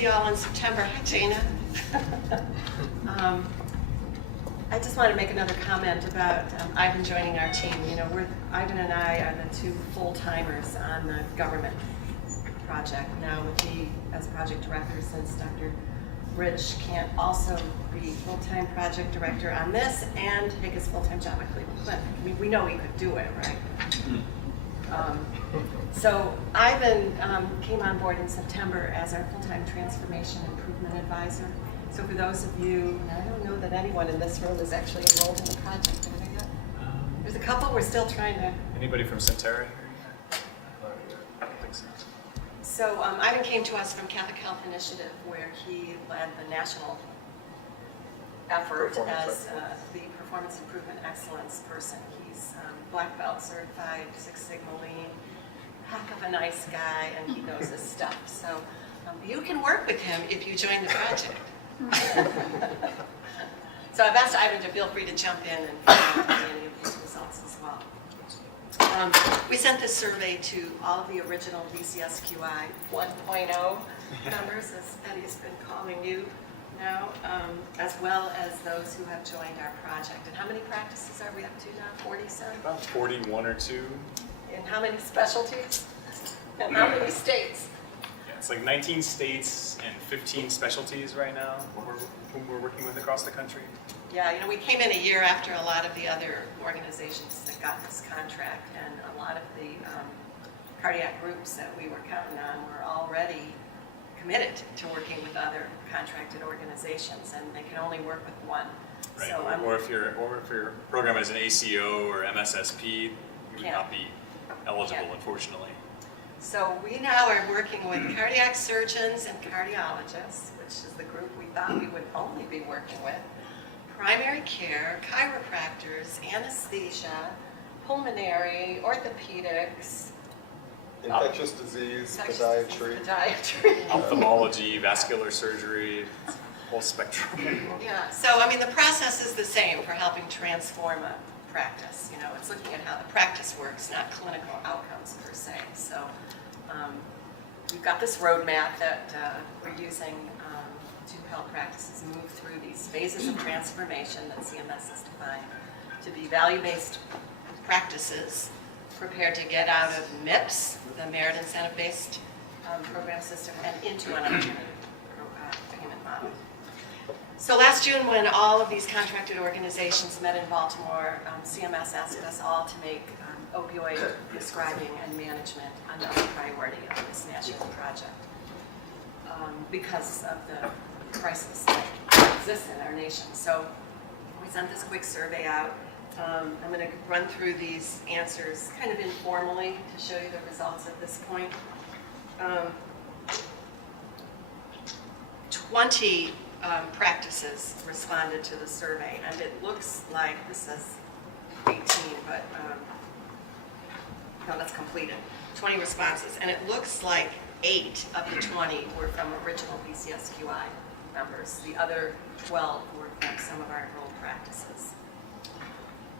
see you all in September. Hi, Jana. I just want to make another comment about Ivan joining our team. You know, Ivan and I are the two full-timers on the government project now, with me as project director, since Dr. Rich can't also be full-time project director on this and take his full-time job at Cleveland Clinic. I mean, we know he could do it, right? So Ivan came on board in September as our full-time transformation improvement advisor. So for those of you, and I don't know that anyone in this room is actually enrolled in the project, are they yet? There's a couple, we're still trying to. Anybody from Centric? I don't think so. So Ivan came to us from Catholic Health Initiative, where he led the national effort as the performance improvement excellence person. He's black belt certified, Six Sigma Lean, heck of a nice guy, and he knows his stuff. So you can work with him if you join the project. So I've asked Ivan to feel free to jump in and any of these results as well. We sent this survey to all of the original VCSQI 1.0 members, as Eddie's been calling you now, as well as those who have joined our project. And how many practices are we up to now? 47? About 41 or 2. And how many specialties? And how many states? Yeah, it's like 19 states and 15 specialties right now whom we're working with across the country. Yeah, you know, we came in a year after a lot of the other organizations that got this contract, and a lot of the cardiac groups that we were counting on were already committed to working with other contracted organizations, and they can only work with one. Right. So, or if your program is an ACO or MSSP, you would not be eligible, unfortunately. So we now are working with cardiac surgeons and cardiologists, which is the group we thought we would only be working with, primary care, chiropractors, anesthesia, pulmonary, orthopedics, infectious disease, podiatry, ophthalmology, vascular surgery, whole spectrum. Yeah, so I mean the process is the same for helping transform a practice. You know, it's looking at how the practice works, not clinical outcomes per se. So we've got this roadmap that we're using to help practices move through these phases of transformation that CMS has defined to be value-based practices prepared to get out of MIPS, the merit incentive-based program system, and into an alternative payment model. So last June, when all of these contracted organizations met in Baltimore, CMS asked us all to make opioid prescribing and management another priority of this national project because of the crisis that exists in our nation. So we sent this quick survey out. I'm going to run through these answers kind of informally to show you the results at this point. 20 practices responded to the survey, and it looks like this says 18, but no, that's completed. 20 responses, and it looks like 8 of the 20 were from original VCSQI members. The other 12 were from some of our enrolled practices.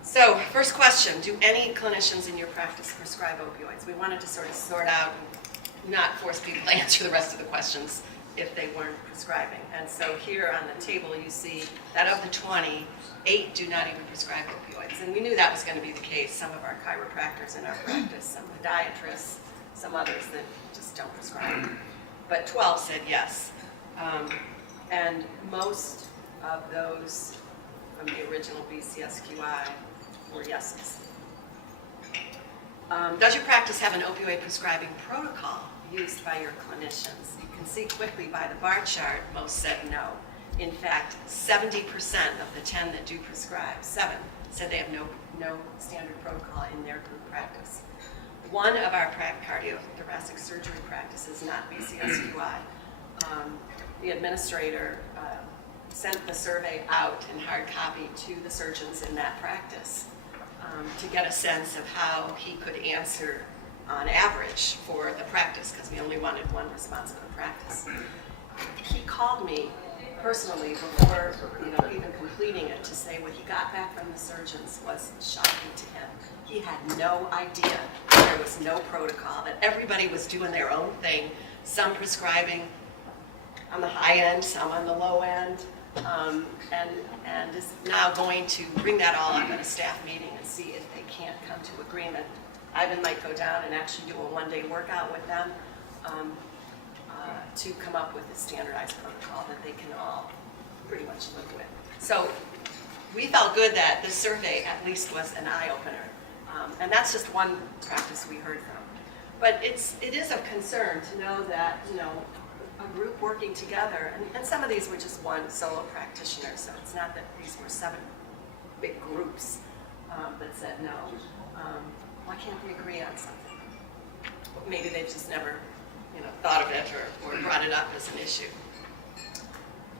So, first question, do any clinicians in your practice prescribe opioids? We wanted to sort of sort out, not force people to answer the rest of the questions if they weren't prescribing. And so here on the table you see that of the 20, 8 do not even prescribe opioids. And we knew that was going to be the case. Some of our chiropractors in our practice, some podiatrists, some others that just don't prescribe. But 12 said yes. And most of those from the original VCSQI were yeses. Does your practice have an opioid prescribing protocol used by your clinicians? You can see quickly by the bar chart, most said no. In fact, 70% of the 10 that do prescribe, 7, said they have no standard protocol in their group practice. One of our cardiothoracic surgery practices, not VCSQI, the administrator sent the survey out in hard copy to the surgeons in that practice to get a sense of how he could answer on average for the practice, because we only wanted one response for the practice. He called me personally before even completing it to say what he got back from the surgeons was shocking to him. He had no idea there was no protocol, that everybody was doing their own thing, some prescribing on the high end, some on the low end, and is now going to bring that all up at a staff meeting and see if they can't come to agreement. Ivan might go down and actually do a one-day workout with them to come up with a standardized protocol that they can all pretty much live with. So we felt good that this survey at least was an eye-opener. And that's just one practice we heard from. But it is of concern to know that, a group working together, and some of these were just one solo practitioner, so it's not that these were 7 big groups that said no. Why can't we agree on something? Maybe they've just never, thought of it or brought it up as an issue.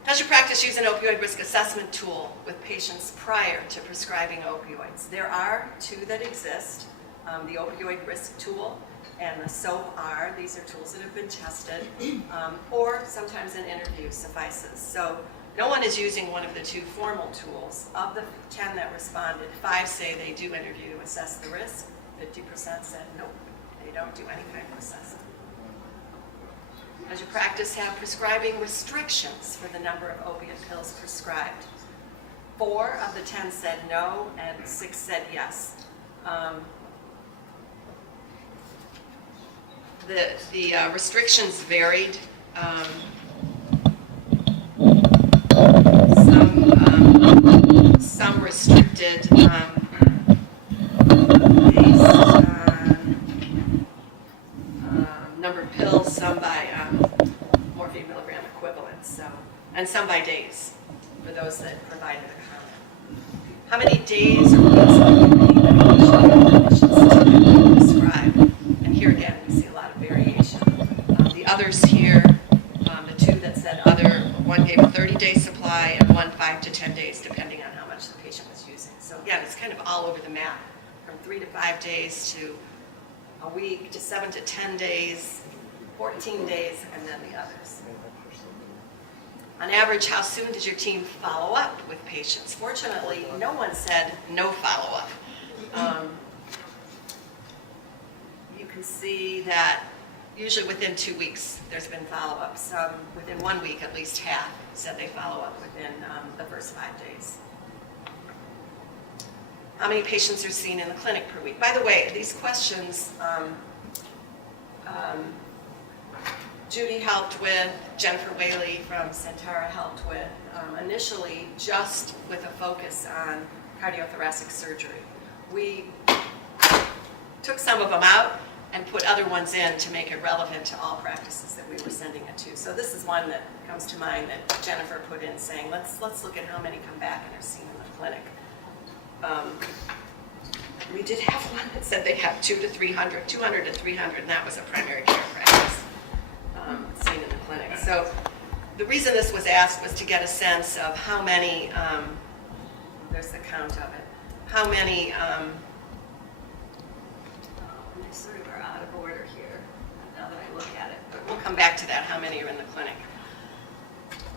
Does your practice use an opioid risk assessment tool with patients prior to prescribing opioids? There are 2 that exist, the opioid risk tool and the SOAP-R. These are tools that have been tested, or sometimes an interview suffices. So no one is using one of the 2 formal tools. Of the 10 that responded, 5 say they do interview to assess the risk. 50% said nope, they don't do any kind of assessment. Does your practice have prescribing restrictions for the number of opiate pills prescribed? 4 of the 10 said no, and 6 said yes. The restrictions varied. Some restricted based on number of pills, some by morphine milligram equivalents, and some by days, for those that provided a comment. How many days or weeks of prescribe? And here again, we see a lot of variation. The others here, the 2 that said other, one gave a 30-day supply and one 5 to 10 days, depending on how much the patient was using. So again, it's kind of all over the map, from 3 to 5 days to a week to 7 to 10 days, 14 days, and then the others. On average, how soon does your team follow up with patients? Fortunately, no one said no follow-up. You can see that usually within 2 weeks there's been follow-up. Some within 1 week, at least half said they follow up within the first 5 days. How many patients are seen in the clinic per week? By the way, these questions Judy helped with, Jennifer Whaley from Centara helped with, initially just with a focus on cardiothoracic surgery. We took some of them out and put other ones in to make it relevant to all practices that we were sending it to. So this is one that comes to mind that Jennifer put in, saying, let's look at how many come back and are seen in the clinic. We did have one that said they have 200 to 300, and that was a primary care practice seen in the clinic. So the reason this was asked was to get a sense of how many, there's the count of it, how many, they sort of are out of order here now that I look at it, but we'll come back to that, how many are in the clinic.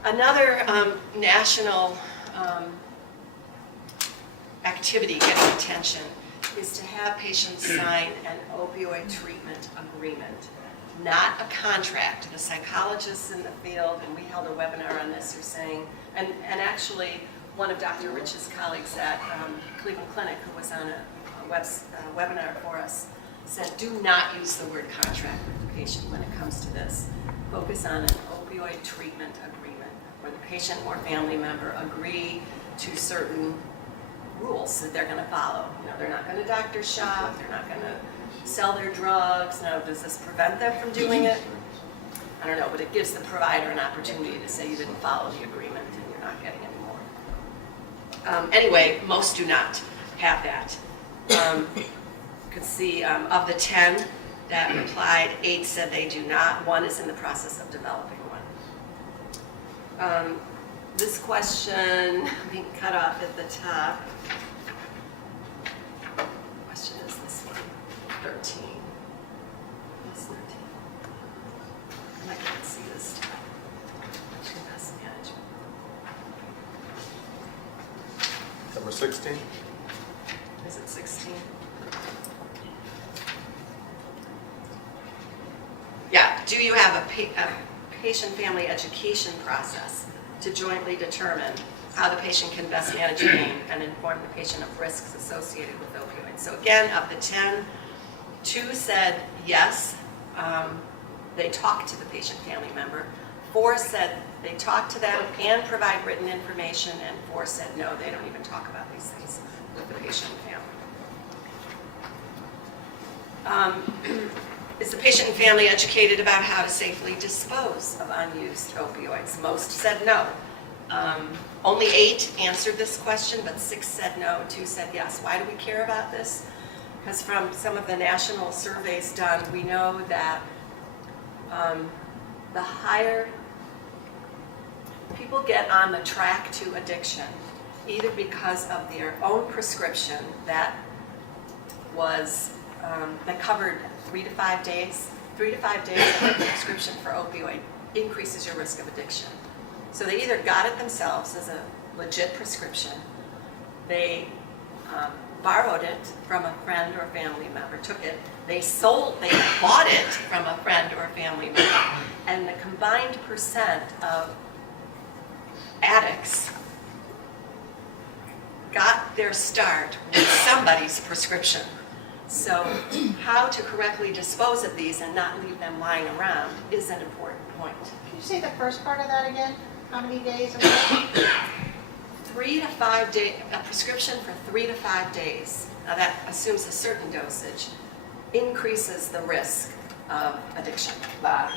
Another national activity getting attention is to have patients sign an opioid treatment agreement, not a contract. The psychologists in the field, and we held a webinar on this, are saying, and actually one of Dr. Rich's colleagues at Cleveland Clinic, who was on a webinar for us, said do not use the word contract with the patient when it comes to this. Focus on an opioid treatment agreement where the patient or family member agree to certain rules that they're going to follow. They're not going to doctor shop, they're not going to sell their drugs. Now, does this prevent them from doing it? I don't know, but it gives the provider an opportunity to say you didn't follow the agreement and you're not getting any more. Anyway, most do not have that. You can see of the 10 that replied, 8 said they do not. 1 is in the process of developing one. This question being cut off at the top. Question is this one, 13. Yes, 13. I can't see this tab. Best management. Number 16? Is it 16? Yeah. Do you have a patient-family education process to jointly determine how the patient can best manage pain and inform the patient of risks associated with opioids. So again, of the 10, 2 said yes, they talked to the patient-family member. 4 said they talked to them and provide written information, and 4 said no, they don't even talk about these things with the patient and family. Is the patient and family educated about how to safely dispose of unused opioids? Most said no. Only 8 answered this question, but 6 said no, 2 said yes. Why do we care about this? Because from some of the national surveys done, we know that the higher people get on the track to addiction, either because of their own prescription that was that covered 3 to 5 days. 3 to 5 days of a prescription for opioid increases your risk of addiction. So they either got it themselves as a legit prescription, they borrowed it from a friend or family member, took it, they bought it from a friend or family member, and the combined percent of addicts got their start with somebody's prescription. So how to correctly dispose of these and not leave them lying around is an important point. Can you say the first part of that again? How many days away? 3 to 5 days, a prescription for 3 to 5 days, now that assumes a certain dosage, increases the risk of addiction. By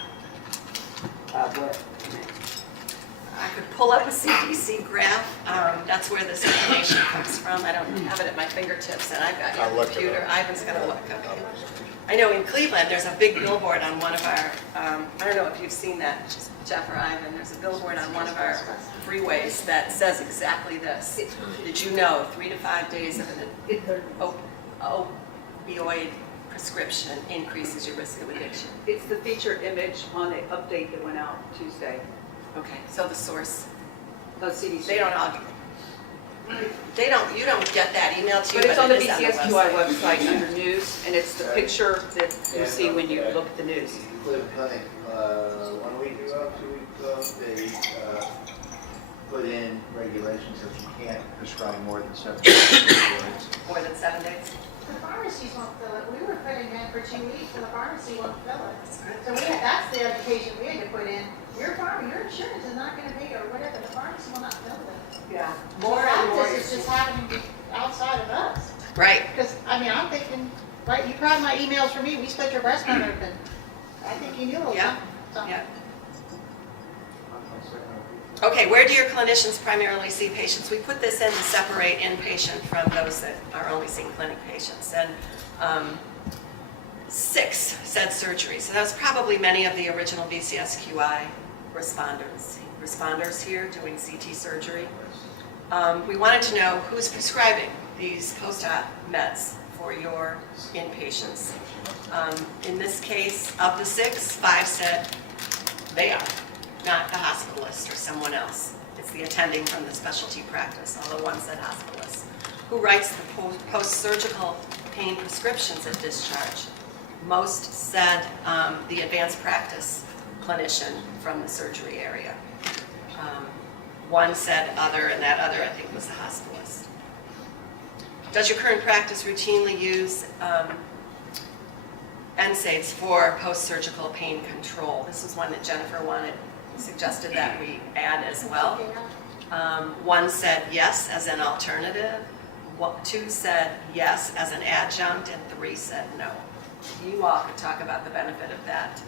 what? I could pull up a CDC graph. That's where this information comes from. I don't have it at my fingertips, and I've got I'll your look it computer. up. Ivan's going to look. Okay. I know in Cleveland there's a big billboard on one of our, I don't know if you've seen that, Jeff or Ivan, there's a billboard on one of our freeways that says exactly this. Did you know 3 to 5 days of an opioid prescription increases your risk of addiction? It's the featured image on the update that went out Tuesday. Okay, so the source, The CDC. they don't all, you don't get that email to you, But it's on the it is VCSQI website under news, and it's the picture that you see when you look at the news. Cleveland Clinic, 1 week ago, 2 weeks ago, they put in regulations that you can't prescribe more than 7 days. More than 7 days? The pharmacies won't fill it. We were putting in for 2 weeks and the pharmacy won't fill it. So that's the education we had to put in. Your insurance is not going to pay or whatever, the pharmacy will not fill it. Yeah. More More and more. this is just happening outside of us. Right. Because, I mean, I'm thinking, right, you probably my emails from me, we split your breast number, and I think you knew a little Yeah. something. Yeah. Okay, where do your clinicians primarily see patients? We put this in to separate inpatient from those that are only seeing clinic patients. And 6 said surgery. So that was probably many of the original VCSQI responders here doing CT surgery. We wanted to know who's prescribing these post-op meds for your inpatients. In this case, of the 6, 5 said they are, not the hospitalist or someone else. It's the attending from the specialty practice, although 1 said hospitalist. Who writes the post-surgical pain prescriptions at discharge? Most said the advanced practice clinician from the surgery area. 1 said other, and that other I think was the hospitalist. Does your current practice routinely use NSAIDs for post-surgical pain control? This was one that Jennifer suggested that we add as well. 1 said yes as an alternative, 2 said yes as an adjunct, and 3 said no. You all could talk about the benefit of that,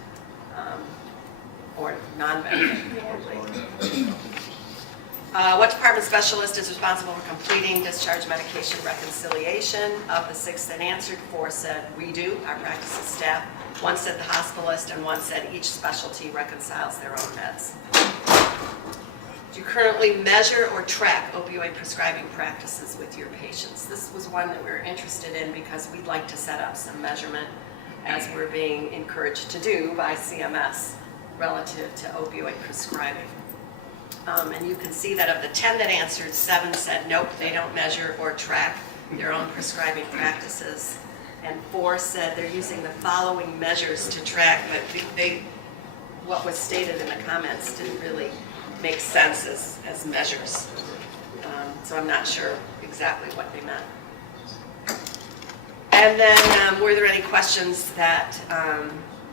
or non-benefit. What department specialist is responsible for completing discharge medication reconciliation? Of the 6 that answered, 4 said we do, our practices staff. 1 said the hospitalist, and 1 said each specialty reconciles their own meds. Do you currently measure or track opioid prescribing practices with your patients? This was one that we were interested in because we'd like to set up some measurement, as we're being encouraged to do by CMS relative to opioid prescribing. And you can see that of the 10 that answered, 7 said nope, they don't measure or track their own prescribing practices. And 4 said they're using the following measures to track, but they what was stated in the comments didn't really make sense as measures. So I'm not sure exactly what they meant. And then were there any questions that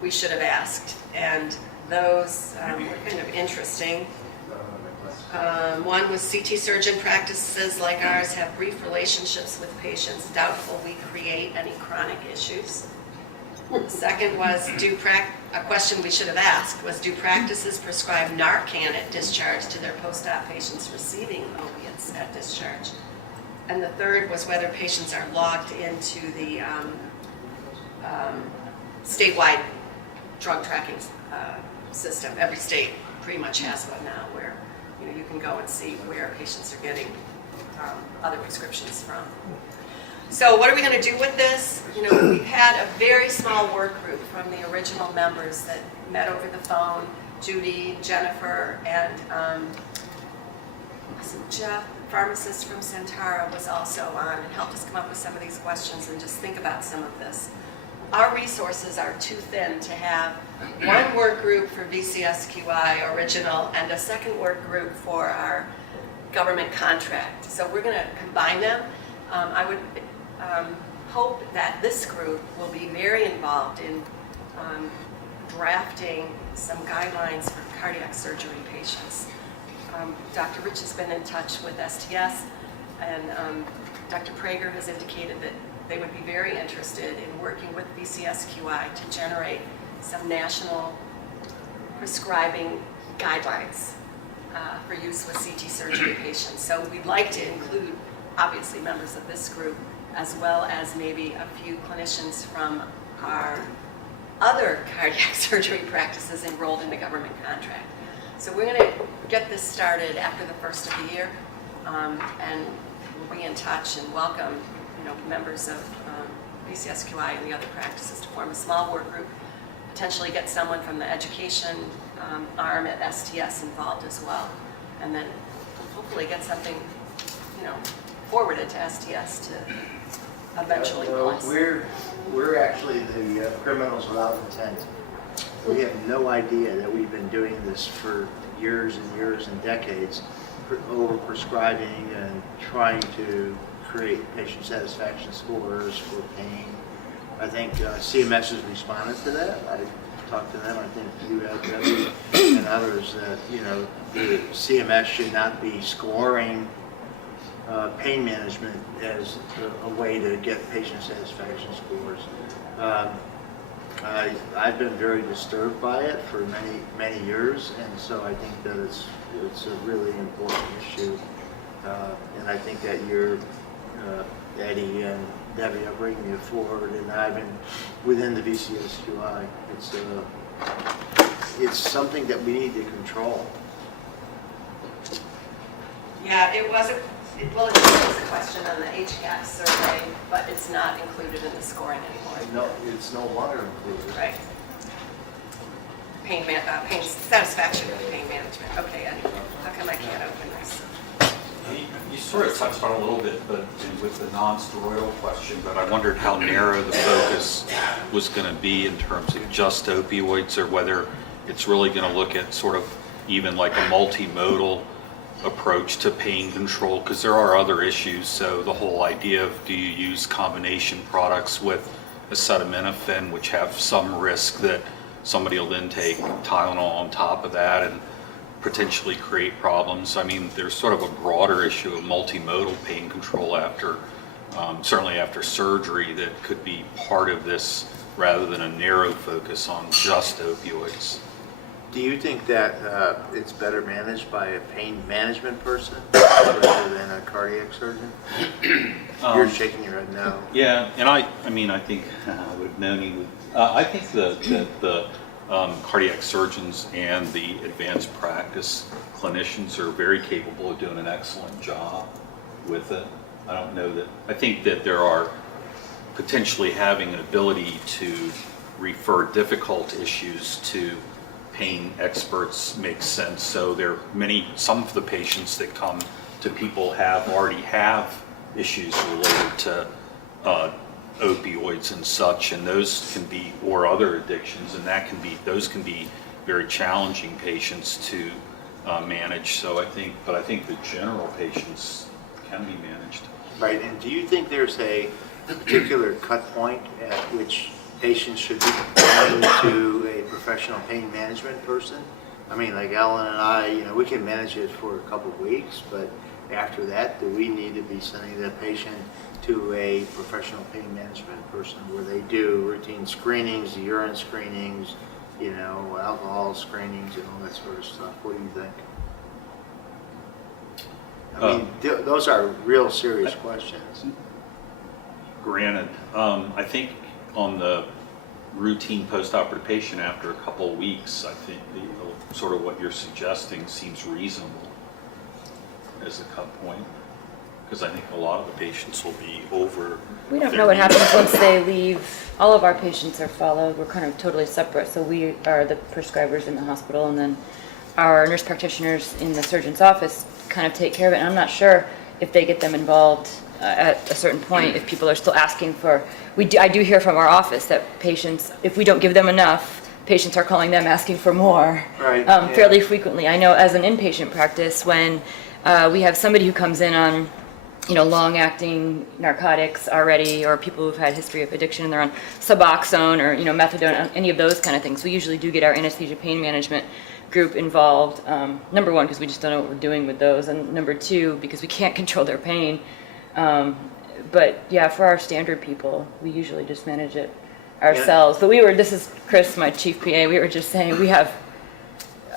we should have asked? And those were kind of interesting. One was CT surgeon practices like ours have brief relationships with patients. Doubtful we create any chronic issues. The second was, a question we should have asked was, do practices prescribe Narcan at discharge to their post-op patients receiving opiates at discharge? And the third was whether patients are logged into the statewide drug tracking system. Every state pretty much has one now where you can go and see where patients are getting other prescriptions from. So what are we going to do with this? We've had a very small work group from the original members that met over the phone. Judy, Jennifer, and Jeff, pharmacist from Centara, was also on and helped us come up with some of these questions and just think about some of this. Our resources are too thin to have one work group for VCSQI original and a second work group for our government contract. So we're going to combine them. I would hope that this group will be very involved in drafting some guidelines for cardiac surgery patients. Dr. Rich has been in touch with STS, and Dr. Prager has indicated that they would be very interested in working with VCSQI to generate some national prescribing guidelines for use with CT surgery patients. So we'd like to include, obviously, members of this group, as well as maybe a few clinicians from our other cardiac surgery practices enrolled in the government contract. So we're going to get this started after the first of the year, and we'll be in touch and welcome members of VCSQI and the other practices to form a small work group, potentially get someone from the education arm at STS involved as well, and then hopefully get something forwarded to STS to eventually bless. We're actually the criminals without intent. We have no idea that we've been doing this for years and years and decades, over-prescribing and trying to create patient satisfaction scores for pain. I think CMS has responded to that. I talked to them. I think you have, Debbie, and others, that the CMS should not be scoring pain management as a way to get patient satisfaction scores. I've been very disturbed by it for many years, and so I think that it's a really important issue. And I think that you're, Eddie and Debbie, are bringing it forward, and I've been within the VCSQI. It's something that we need to control. Yeah, it was a question on the HCAP survey, but it's not included in the scoring anymore. No, it's no longer included. Right. Pain satisfaction with pain management. Okay, Eddie, how come I can't open this? You sort of touched on it a little bit, but with the non-steroidal question, but I wondered how narrow the focus was going to be in terms of just opioids, or whether it's really going to look at sort of even like a multimodal approach to pain control, because there are other issues. So the whole idea of, do you use combination products with acetaminophen, which have some risk that somebody will then take Tylenol on top of that and potentially create problems. I mean, there's sort of a broader issue of multimodal pain control after, certainly after surgery, that could be part of this rather than a narrow focus on just opioids. Do you think that it's better managed by a pain management person rather than a cardiac surgeon? You're shaking your head no. Yeah, and I mean, I think I would have known he would. I think the cardiac surgeons and the advanced practice clinicians are very capable of doing an excellent job with it. I don't know that. I think that there are potentially having an ability to refer difficult issues to pain experts makes sense. So there are some of the patients that come to people already have issues related to opioids and such, and those can be, or other addictions, and those can be very challenging patients to manage. So I think the general patients can be managed. Right, and do you think there's a particular cut point at which patients should be going to a professional pain management person? I mean, like Ellen and I, we can manage it for a couple of weeks, but after that, do we need to be sending that patient to a professional pain management person where they do routine screenings, urine screenings, alcohol screenings and all that sort of stuff? What do you think? I mean, those are real serious questions. Granted, I think on the routine post-operative patient after a couple of weeks, I think the sort of what you're suggesting seems reasonable as a cut point, because I think a lot of the patients will be over. We don't know what happens once they leave. All of our patients are followed. We're kind of totally separate. So we are the prescribers in the hospital, and then our nurse practitioners in the surgeon's office kind of take care of it. And I'm not sure if they get them involved at a certain point, if people are still asking for, I do hear from our office that patients, if we don't give them enough, patients are calling them asking for more. Right, fairly frequently. I know as an inpatient practice, when we have somebody who comes in on long-acting narcotics already, or people who've had history of addiction and they're on Suboxone or methadone, any of those kind of things, we usually do get our anesthesia pain management group involved. Number one, because we just don't know what we're doing with those, and number two, because we can't control their pain. But yeah, for our standard people, we usually just manage it ourselves. But this is Chris, my chief PA, we were just saying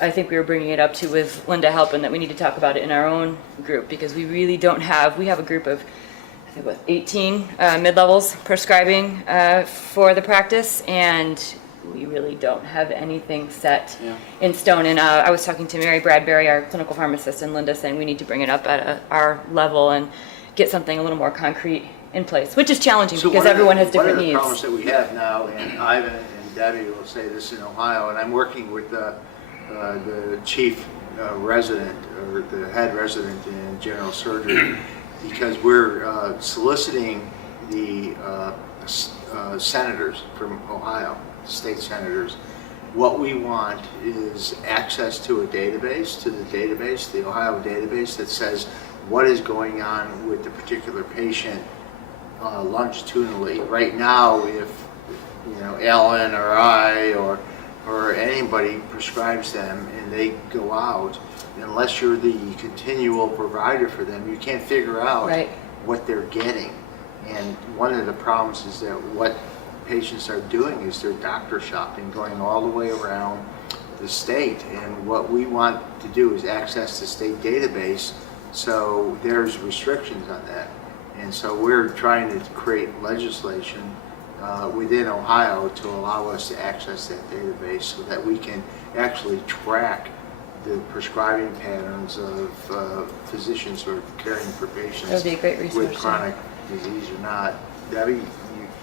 I think we were bringing it up to with Linda helping that we need to talk about it in our own group, because we really don't have, we have a group of, I think, 18 mid-levels prescribing for the practice, and we really don't have anything set in stone. And I was talking to Mary Bradbury, our clinical pharmacist, and Linda saying we need to bring it up at our level and get something a little more concrete in place, which is challenging because everyone has different needs. One of the problems that we have now, and Ivan and Debbie will say this in Ohio, and I'm working with the chief resident, or the head resident in general surgery, because we're soliciting the senators from Ohio, state senators. What we want is access to a database, the Ohio database that says what is going on with the particular patient longitudinally. Right now, if Ellen or I or anybody prescribes them and they go out, unless you're the continual provider for them, you can't figure out what they're getting. And one of the problems is that what patients are doing is they're doctor shopping, going all the way around the state. And what we want to do is access the state database, so there's restrictions on that. And so we're trying to create legislation within Ohio to allow us to access that database so that we can actually track the prescribing patterns of physicians who are caring for patients That would be a great resource, with chronic disease or not. Debbie?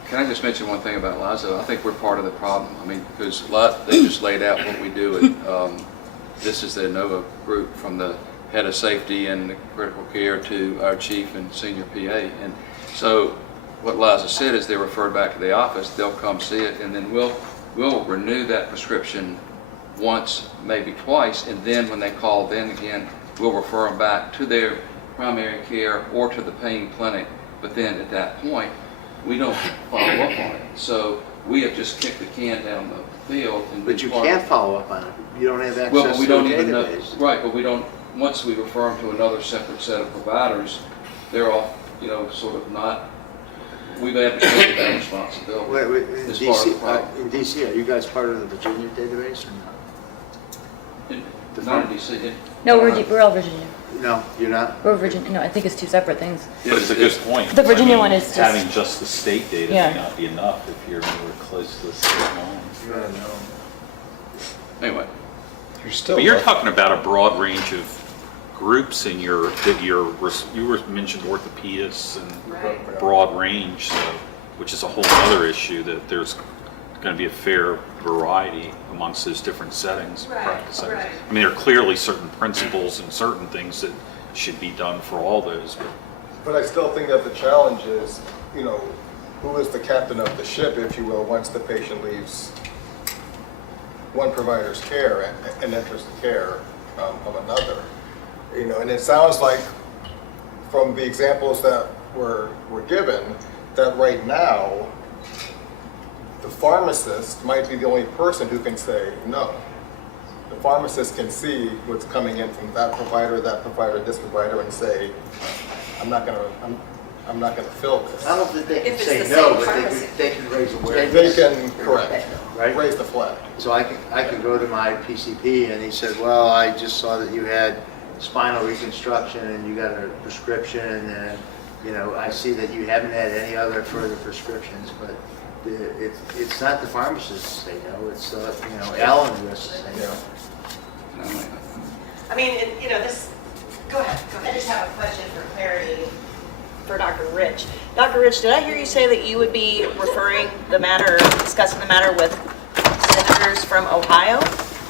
Can I just mention one thing about LISO? I think we're part of the problem. I mean, because they just laid out what we do. This is the NOVA group, from the head of safety and critical care to our chief and senior PA. And so what Liza said is they're referred back to the office, they'll come see it, and then we'll renew that prescription once, maybe twice, and then when they call then again, we'll refer them back to their primary care or to the pain clinic. But then at that point, we don't follow up on it. So we have just kicked the can down the field. But you can't follow up on it. You don't have access we to don't the even know. database. Right, but we don't, once we refer them to another separate set of providers, they're all, sort of not, we've abdicated that responsibility. Wait, It's part of the problem. in DC, are you guys part of the Virginia database or Not in DC. No, we're all Virginia. no? No, you're not? We're Virginia. No, I think it's two separate things. But it's a good point. The Virginia I mean, one is just- having just the state data Yeah. may not be enough if you're anywhere close to the state line. Yeah, no. Anyway, You're But you're talking about a broad range of groups in you mentioned orthopedists and broad range, so, which is a whole other issue, that there's going to be a fair variety amongst those different settings, practice settings. right. I mean, there are clearly certain principles and certain things that should be done for all those, But I still think that the challenge is, who is the captain of the ship, if you will, once the patient leaves one provider's care and enters the care of another. You know, and it sounds like from the examples that were given, that right now, the pharmacist might be the only person who can say no. The pharmacist can see what's coming in from that provider, this provider, and say, I'm not gonna fill this. I don't think they can If it's say the no, same but pharmacy. they can raise They awareness. can, correct, Right? raise the flag. So I can go to my PCP and he said, well, I just saw that you had spinal reconstruction and you got a prescription and, you know, I see that you haven't had any other further prescriptions, but it's not the pharmacist to say no, it's, you know, Alan who has to say no. I mean, you know, this, go ahead. I just have a question for clarity for Dr. Rich. Dr. Rich, did I hear you say that you would be referring the matter, discussing the matter with senators from Ohio?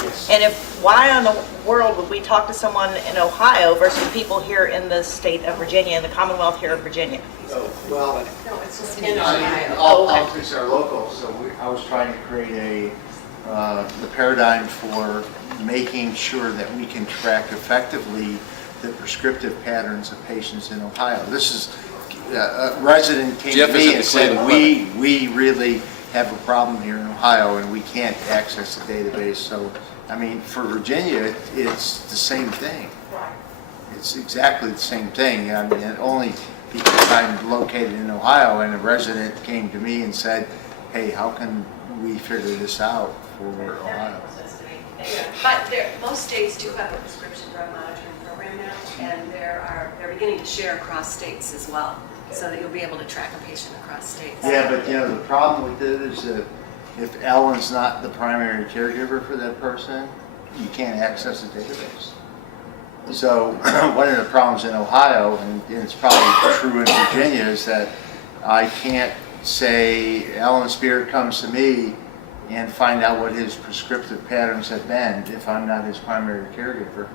Yes. And why in the world would we talk to someone in Ohio versus people here in the state of Virginia, in the Commonwealth here of Virginia? Oh, well, No, it's just in Ohio. all politics are local, so I was trying to create the paradigm for making sure that we can track effectively the prescriptive patterns of patients in Ohio. This is, a resident came Jeff to is me at and the said, Cleveland we really have a problem here in Ohio and we can't access the database. So, I mean, for Virginia, it's the same thing. It's exactly the same thing. I mean, only because I'm located in Ohio and a resident came to me and said, hey, how can we figure this out for Ohio? But most states do have a prescription drug monitoring program now, and they're beginning to share across states as well, so that you'll be able to track a patient across states. Yeah, but you know, the problem with it is that if Ellen's not the primary caregiver for that person, you can't access the database. So one of the problems in Ohio, and it's probably true in Virginia, is that I can't say Alan Spear comes to me and find out what his prescriptive patterns have been if I'm not his primary caregiver.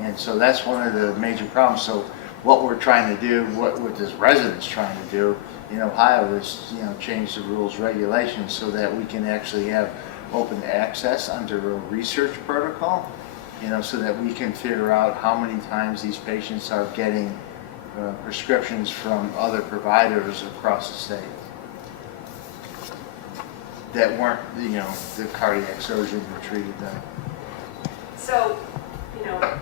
And so that's one of the major problems. So what we're trying to do, what this resident's trying to do in Ohio is, you know, change the rules, regulations so that we can actually have open access under a research protocol, you know, so that we can figure out how many times these patients are getting prescriptions from other providers across the state that weren't, you know, the cardiac surgeon who treated them. So, you know,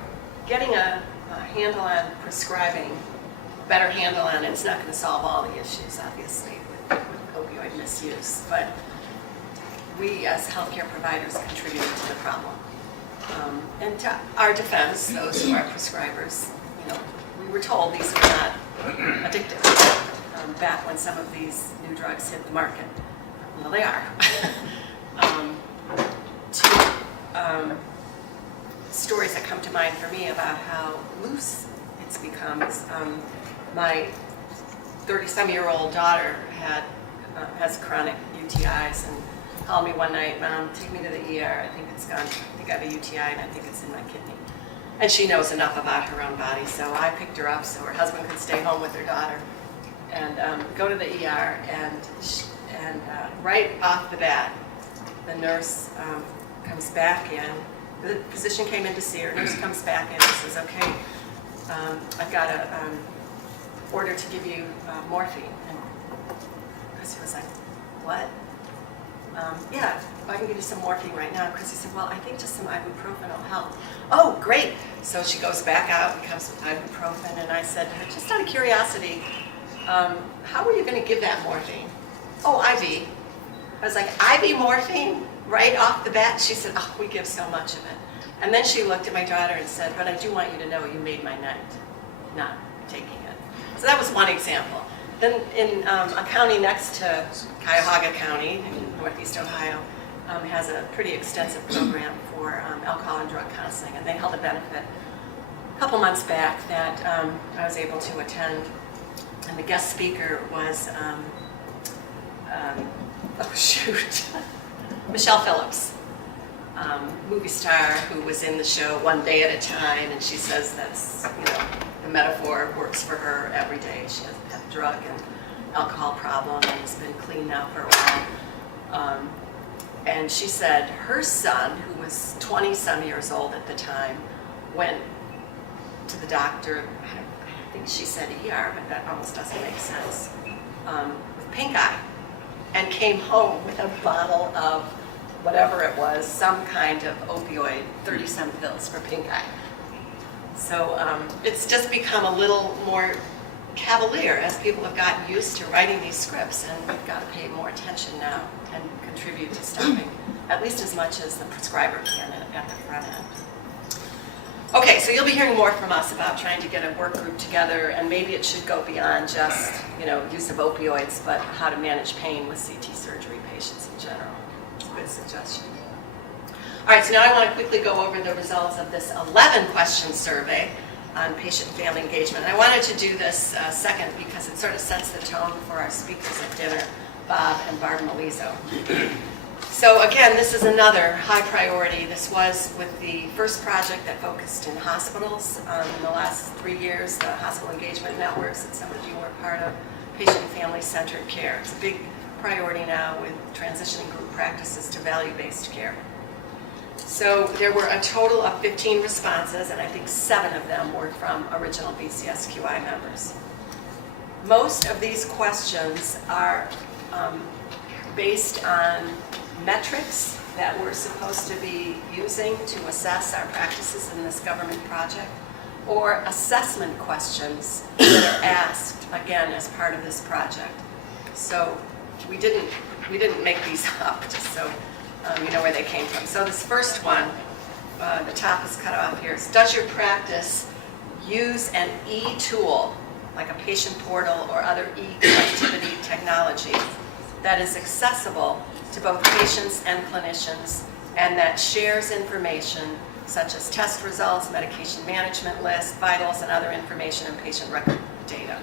getting a handle on prescribing, better handle on it's not going to solve all the issues, obviously, with opioid misuse, but we as healthcare providers contributed to the problem. And to our defense, those who are prescribers, you know, we were told these were not addictive back when some of these new drugs hit the market. Well, they are. Stories that come to mind for me about how loose it's become is my 30-some-year-old daughter has chronic UTIs and called me one night, Mom, take me to the ER. I think it's gone. I think I have a UTI and I think it's in my kidney. And she knows enough about her own body, so I picked her up so her husband could stay home with her daughter and go to the ER. And right off the bat, the nurse comes back in. The physician came in to see her. Nurse comes back in and says, "Okay, I've got an order to give you morphine." And Chrissy was like, "What?" "Yeah, I can give you some morphine right now." Chrissy said, "Well, I think just some ibuprofen will help." "Oh, great!" So she goes back out and comes with ibuprofen. And I said to her, just out of curiosity, "How were you going to give that morphine?" "Oh, IV." I was like, "IV morphine right off the bat?" She said, "Oh, we give so much of it." And then she looked at my daughter and said, "But I do want you to know you made my night not taking it." So that was one example. Then in a county next to Cuyahoga County in Northeast Ohio has a pretty extensive program for alcohol and drug counseling, and they held a benefit a couple months back that I was able to attend, and the guest speaker was Michelle Phillips, movie star who was in the show One Day at a Time, and she says that's, you know, the metaphor works for her every day. She has a drug and alcohol problem and has been clean now for a while. And she said her son, who was 20-some years old at the time, went to the doctor, I think she said ER, but that almost doesn't make sense, with pink eye, and came home with a bottle of whatever it was, some kind of opioid, 30-some pills for pink eye. So it's just become a little more cavalier as people have gotten used to writing these scripts, and we've got to pay more attention now and contribute to stopping at least as much as the prescriber can at the front end. Okay, so you'll be hearing more from us about trying to get a work group together, and maybe it should go beyond just, use of opioids, but how to manage pain with CT surgery patients in general. It's a good suggestion. All right, so now I want to quickly go over the results of this 11-question survey on patient and family engagement. And I wanted to do this second because it sort of sets the tone for our speakers at dinner, Bob and Barb Malizo. So again, this is another high priority. This was with the first project that focused in hospitals in the last 3 years, the hospital engagement networks that some of you were part of, patient and family-centered care. It's a big priority now with transitioning group practices to value-based care. So there were a total of 15 responses, and I think 7 of them were from original VCSQI members. Most of these questions are based on metrics that we're supposed to be using to assess our practices in this government project, or assessment questions that are asked, again, as part of this project. So we didn't make these up, just so you know where they came from. So this first one, the top is cut off here, is does your practice use an e-tool, like a patient portal or other e-connectivity technology that is accessible to both patients and clinicians and that shares information such as test results, medication management lists, vitals, and other information and patient record data?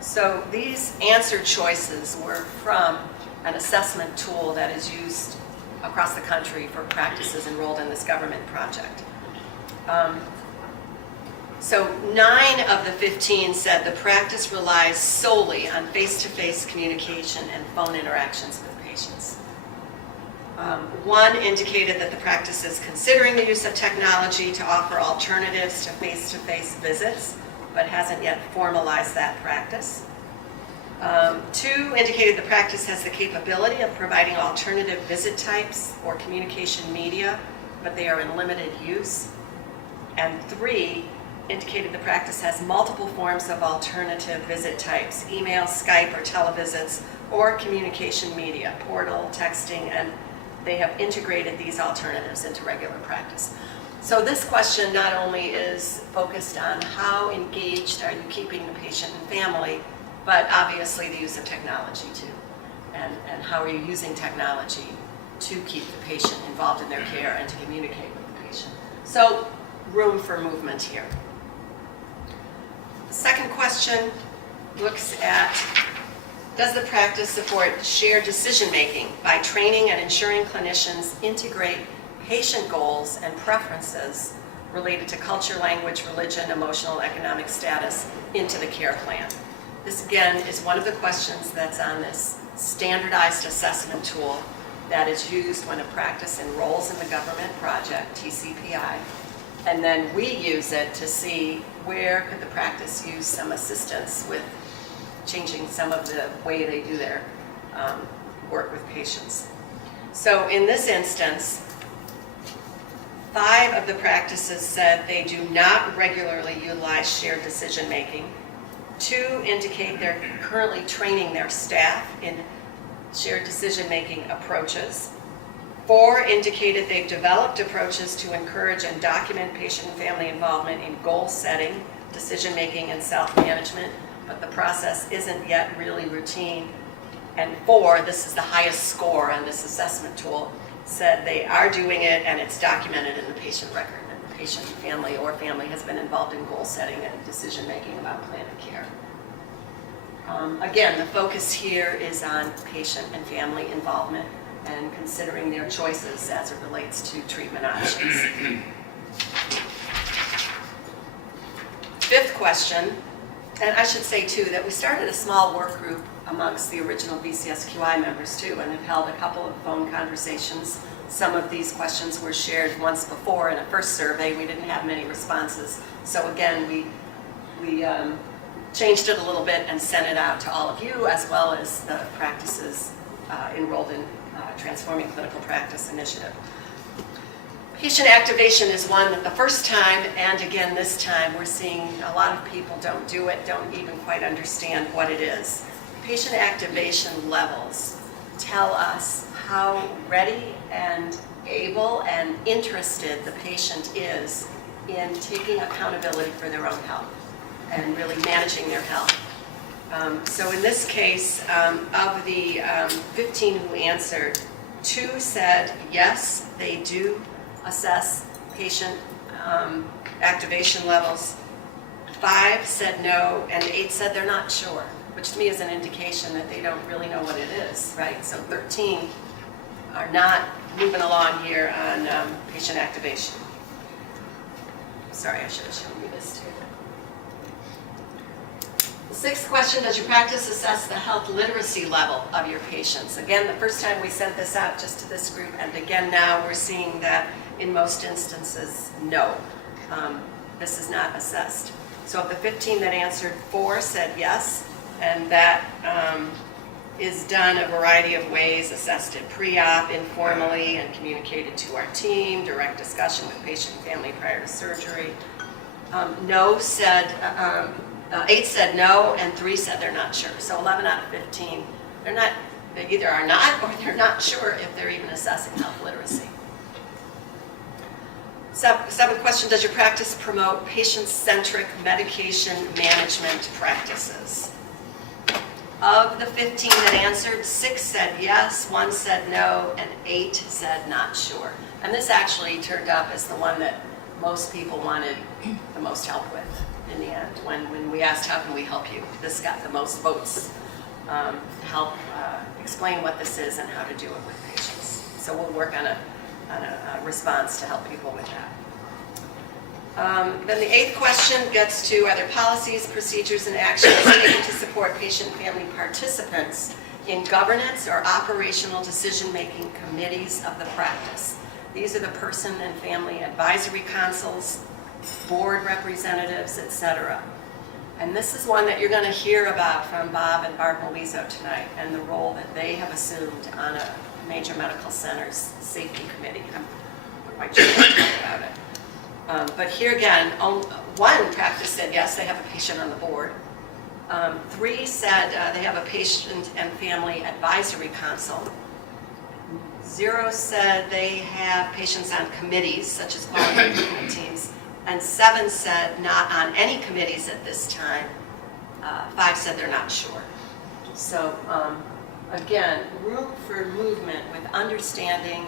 So these answer choices were from an assessment tool that is used across the country for practices enrolled in this government project. So 9 of the 15 said the practice relies solely on face-to-face communication and phone interactions with patients. 1 indicated that the practice is considering the use of technology to offer alternatives to face-to-face visits, but hasn't yet formalized that practice. 2 indicated the practice has the capability of providing alternative visit types or communication media, but they are in limited use. And 3 indicated the practice has multiple forms of alternative visit types, email, Skype, or televisits, or communication media, portal, texting, and they have integrated these alternatives into regular practice. So this question not only is focused on how engaged are you keeping the patient and family, but obviously the use of technology too, and how are you using technology to keep the patient involved in their care and to communicate with the patient. So room for movement here. The second question looks at, does the practice support shared decision-making by training and ensuring clinicians integrate patient goals and preferences related to culture, language, religion, emotional, economic status into the care plan? This, again, is one of the questions that's on this standardized assessment tool that is used when a practice enrolls in the government project, TCPI, and then we use it to see where could the practice use some assistance with changing some of the way they do their work with patients. So in this instance, 5 of the practices said they do not regularly utilize shared decision-making. 2 indicate they're currently training their staff in shared decision-making approaches. 4 indicated they've developed approaches to encourage and document patient and family involvement in goal setting, decision-making, and self-management, but the process isn't yet really routine. And 4, this is the highest score on this assessment tool, said they are doing it and it's documented in the patient record, and the patient, family, or family has been involved in goal setting and decision-making about plan of care. Again, the focus here is on patient and family involvement and considering their choices as it relates to treatment options. 5th question, And I should say too, that we started a small work group amongst the original VCSQI members too, and have held a couple of phone conversations. Some of these questions were shared once before in a first survey. We didn't have many responses. So again, we changed it a little bit and sent it out to all of you, as well as the practices enrolled in Transforming Clinical Practice initiative. Patient activation is one that the first time and again this time we're seeing a lot of people don't do it, don't even quite understand what it is. Patient activation levels tell us how ready and able and interested the patient is in taking accountability for their own health and really managing their health. So in this case, of the 15 who answered, 2 said yes, they do assess patient activation levels. 5 said no, and 8 said they're not sure, which to me is an indication that they don't really know what it is, right? So 13 are not moving along here on patient activation. Sorry, I should have shown you this too. The 6th question, does your practice assess the health literacy level of your patients? Again, the first time we sent this out just to this group, and again now we're seeing that in most instances, no. This is not assessed. So of the 15 that answered, 4 said yes, and that is done a variety of ways, assessed at pre-op, informally, and communicated to our team, direct discussion with patient and family prior to surgery. No said, 8 said no, and 3 said they're not sure. So 11 out of 15, they either are not or they're not sure if they're even assessing health literacy. 7th question, does your practice promote patient-centric medication management practices? Of the 15 that answered, 6 said yes, 1 said no, and 8 said not sure. And this actually turned up as the one that most people wanted the most help with in the end. When we asked how can we help you, this got the most votes to help explain what this is and how to do it with patients. So we'll work on a response to help people with that. Then the 8th question gets to, are there policies, procedures, and actions taken to support patient and family participants in governance or operational decision-making committees of the practice? These are the person and family advisory councils, board representatives, etc. And this is one that you're going to hear about from Bob and Barb Molizo tonight, and the role that they have assumed on a major medical center's safety committee. I'm quite sure we'll talk about it. But here again, 1 practice said yes, they have a patient on the board. 3 said they have a patient and family advisory council. 0 said they have patients on committees, such as quality improvement teams. And 7 said not on any committees at this time. 5 said they're not sure. So again, room for movement with understanding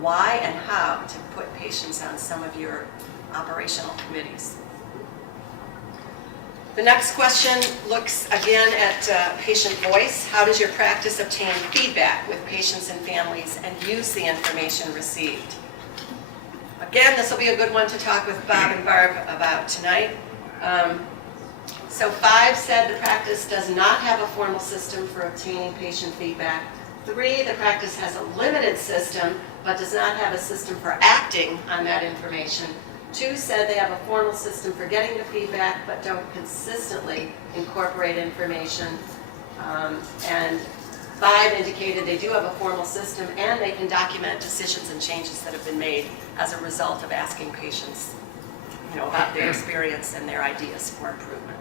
why and how to put patients on some of your operational committees. The next question looks again at patient voice. How does your practice obtain feedback with patients and families and use the information received? Again, this will be a good one to talk with Bob and Barb about tonight. So 5 said the practice does not have a formal system for obtaining patient feedback. 3, the practice has a limited system, but does not have a system for acting on that information. 2 said they have a formal system for getting the feedback, but don't consistently incorporate information. And 5 indicated they do have a formal system and they can document decisions and changes that have been made as a result of asking patients, about their experience and their ideas for improvement.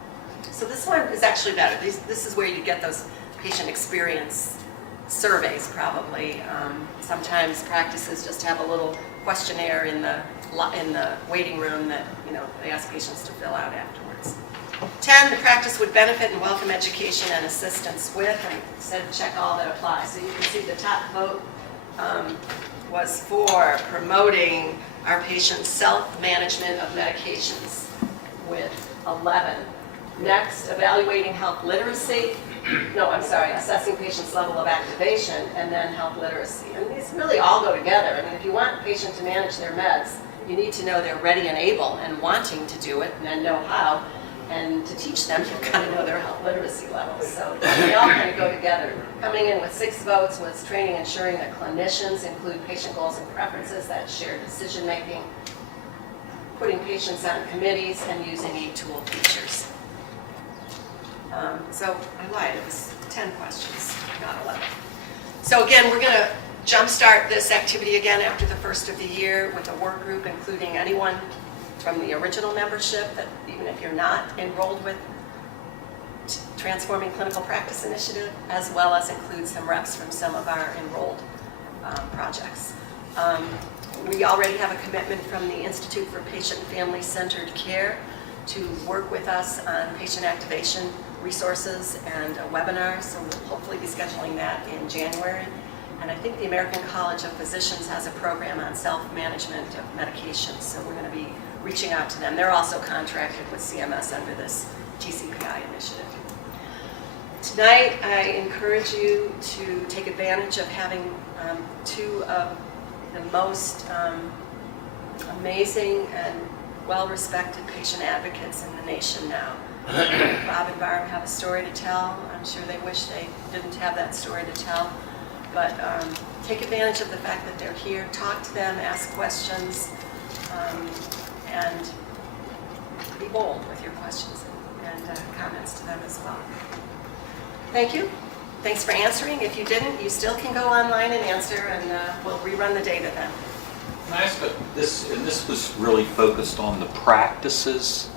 So this one is actually better. This is where you get those patient experience surveys probably. Sometimes practices just have a little questionnaire in the waiting room that they ask patients to fill out afterwards. 10, the practice would benefit and welcome education and assistance with, and said check all that apply. So you can see the top vote was for promoting our patients' self-management of medications with 11. Next, evaluating health literacy. Assessing patients' level of activation, and then health literacy. And these really all go together. I mean, if you want a patient to manage their meds, you need to know they're ready and able and wanting to do it and then know how. And to teach them, you've got to know their health literacy levels. So they all kind of go together. Coming in with 6 votes was training ensuring that clinicians include patient goals and preferences, that shared decision-making, putting patients on committees, and using e-tool features. So I lied, it was 10 questions, not 11. So again, we're going to jumpstart this activity again after the first of the year with a work group, including anyone from the original membership, that even if you're not enrolled with Transforming Clinical Practice Initiative, as well as include some reps from some of our enrolled projects. We already have a commitment from the Institute for Patient and Family-Centered Care to work with us on patient activation resources and a webinar, so we'll hopefully be scheduling that in January. And I think the American College of Physicians has a program on self-management of medications, so we're going to be reaching out to them. They're also contracted with CMS under this TCPI initiative. Tonight, I encourage you to take advantage of having 2 of the most amazing and well-respected patient advocates in the nation now. Bob and Barb have a story to tell. I'm sure they wish they didn't have that story to tell. But take advantage of the fact that they're here. Talk to them, ask questions, and be bold with your questions and comments to them as well. Thank you. Thanks for answering. If you didn't, you still can go online and answer, and we'll rerun the data then. Can I ask, this was really focused on the practices?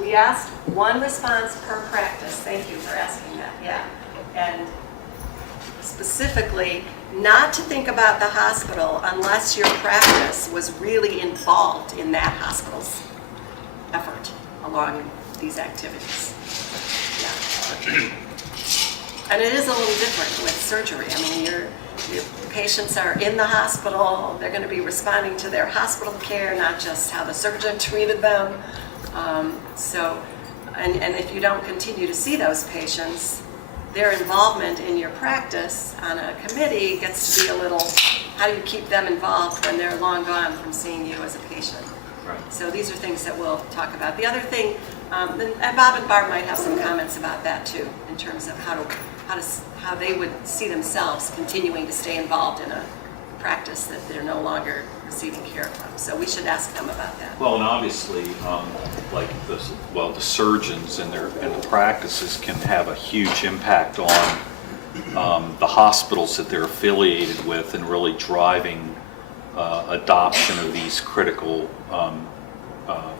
We asked 1 response per practice. Thank you for asking that. Yeah. And specifically, not to think about the hospital unless your practice was really involved in that hospital's effort along these activities. Yeah. And it is a little different with surgery. I mean, your patients are in the hospital. They're going to be responding to their hospital care, not just how the surgeon treated them. And if you don't continue to see those patients, their involvement in your practice on a committee gets to be a little, how do you keep them involved when they're long gone from seeing you as a patient? Right. So these are things that we'll talk about. The other thing, and Bob and Barb might have some comments about that too, in terms of how they would see themselves continuing to stay involved in a practice that they're no longer receiving care from. So we should ask them about that. Well, and obviously, like the surgeons and the practices can have a huge impact on the hospitals that they're affiliated with, and really driving adoption of these critical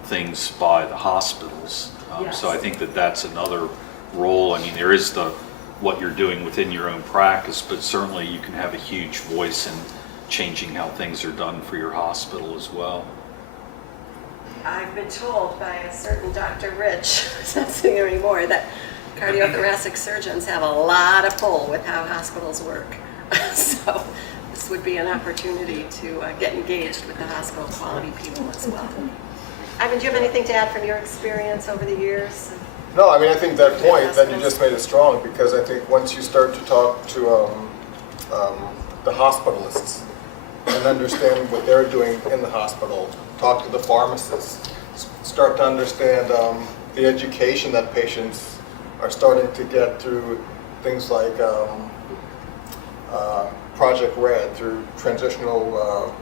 things by the hospitals. Yes. So I think that's another role. I mean, there is what you're doing within your own practice, but certainly you can have a huge voice in changing how things are done for your hospital as well. I've been told by a certain Dr. Rich, who's not sitting there anymore, that cardiothoracic surgeons have a lot of pull with how hospitals work. So this would be an opportunity to get engaged with the hospital quality people as well. Ivan, do you have anything to add from your experience over the years? No, I mean, I think that point that you just made is strong, because I think once you start to talk to the hospitalists and understand what they're doing in the hospital, talk to the pharmacists, start to understand the education that patients are starting to get through things like Project Red, through transitional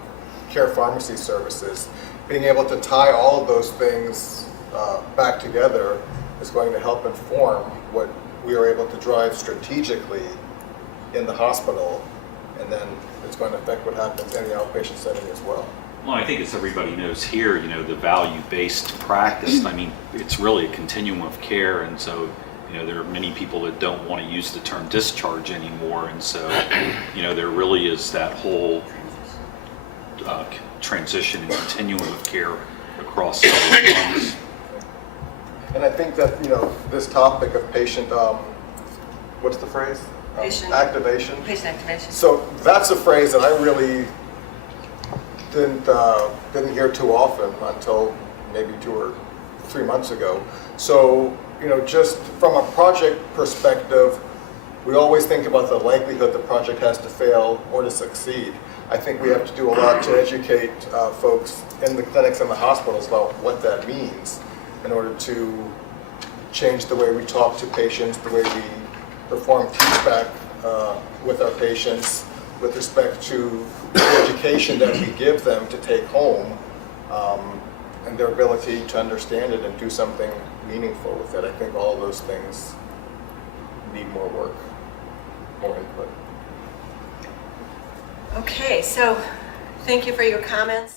care pharmacy services. Being able to tie all of those things back together is going to help inform what we are able to drive strategically in the hospital, and then it's going to affect what happens in the outpatient setting as well. Well, I think as everybody knows here, the value-based practice, I mean, it's really a continuum of care, and so, there are many people that don't want to use the term discharge anymore, and so, there really is that whole transition and continuum of care across several months. And I think that, this topic of patient, what's the phrase? Patient activation. Patient activation. So that's a phrase that I really didn't hear too often until maybe 2 or 3 months ago. So, just from a project perspective, we always think about the likelihood the project has to fail or to succeed. I think we have to do a lot to educate folks in the clinics and the hospitals about what that means in order to change the way we talk to patients, the way we perform feedback with our patients with respect to the education that we give them to take home, and their ability to understand it and do something meaningful with it. I think all those things need more work, more input. Okay, so thank you for your comments.